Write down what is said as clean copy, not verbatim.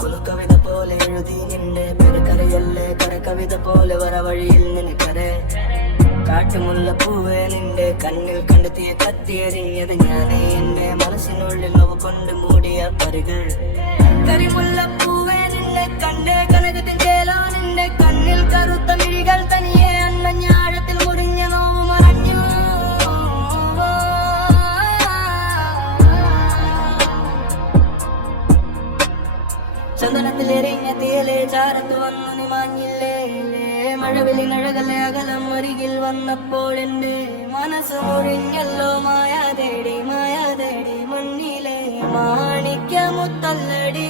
പുതുകവിത പോലെ എഴുതി നിന്റെ പെരുക്കരയല്ലേ കരകവിത പോലെ വര വഴിയിൽ നിനക്കരെ കാട്ടുമുല്ലപ്പൂവേ നിന്റെ കണ്ണിൽ കണ്ടെത്തിയ കത്തിയെറിഞ്ഞത് ഞാനേ എന്റെ മനസ്സിനുള്ളിൽ നോവ് കൊണ്ട് മൂടിയ പരികൾ കരിമുല്ലപ്പൂവേ നിന്നെ കണ്ടേ കനകത്തിൻ ചേലോ നിന്റെ കണ്ണിൽ കറുത്ത മിഴികൾ തനിയെ അന്നഞ്ഞാഴത്തിൽ മുറിഞ്ഞ നോവ് മറഞ്ഞു ചന്ദനത്തിലെറിഞ്ഞ തീയലെ ചാരത്ത് വന്നു നീ മാഞ്ഞില്ലേ മഴവിലിനഴകലെ അകലം അരികിൽ വന്നപ്പോൾ എന്റെ മനസ്സ് മുറിഞ്ഞല്ലോ മായ തേടി മണ്ണിലെ മാണിക്യമുത്തല്ലടി